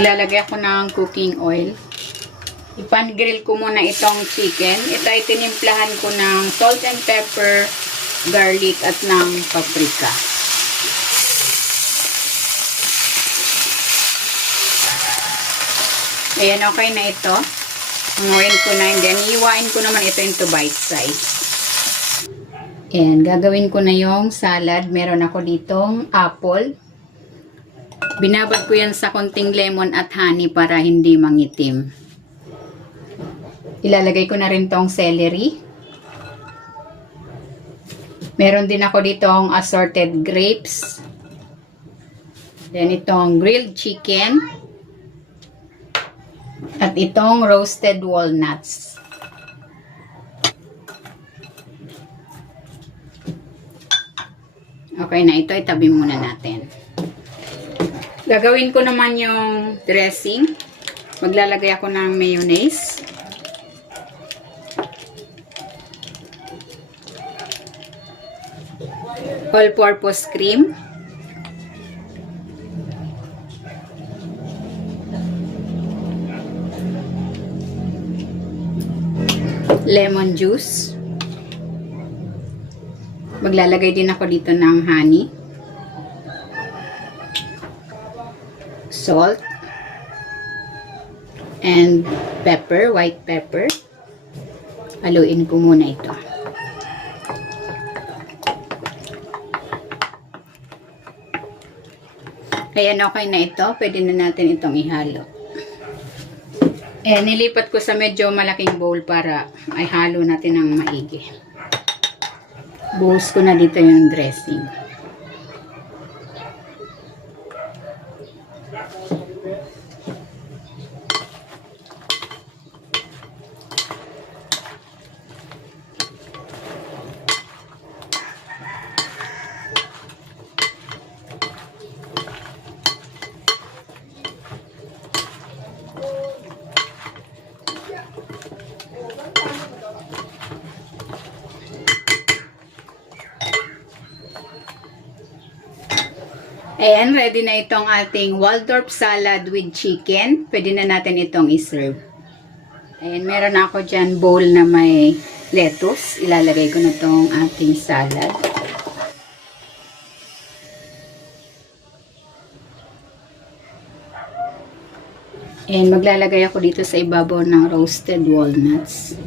Maglalagay ako ng cooking oil. Ipan-grill ko muna itong chicken. Ito ay tinimplahan ko ng salt and pepper, garlic at ng paprika. Ayan, okay na ito. Hanguin ko na, and then iwain ko naman ito into bite size. Ayan, gagawin ko na yung salad. Meron ako ditong apple. Binabad ko yan sa konting lemon at honey para hindi mangitim. Ilalagay ko na rin tong celery. Meron din ako ditong assorted grapes. Then itong grilled chicken. At itong roasted walnuts. Okay na ito, itabi muna natin. Gagawin ko naman yung dressing. Maglalagay ako ng mayonnaise. All-purpose cream. Lemon juice. Maglalagay din ako dito ng honey. Salt. And pepper, white pepper. Haluin ko muna ito. Ayan, okay na ito. Pwede na natin itong ihalo. Nilipat ko sa medyo malaking bowl para ay halo natin ng maigi. Buhos ko na dito yung dressing. Ayan, ready na itong ating Waldorf salad with chicken. Pwede na natin itong iserve. Ayan, meron ako dyan bowl na may lettuce. Ilalagay ko na itong ating salad. Ayan, maglalagay ako dito sa ibabaw ng roasted walnuts.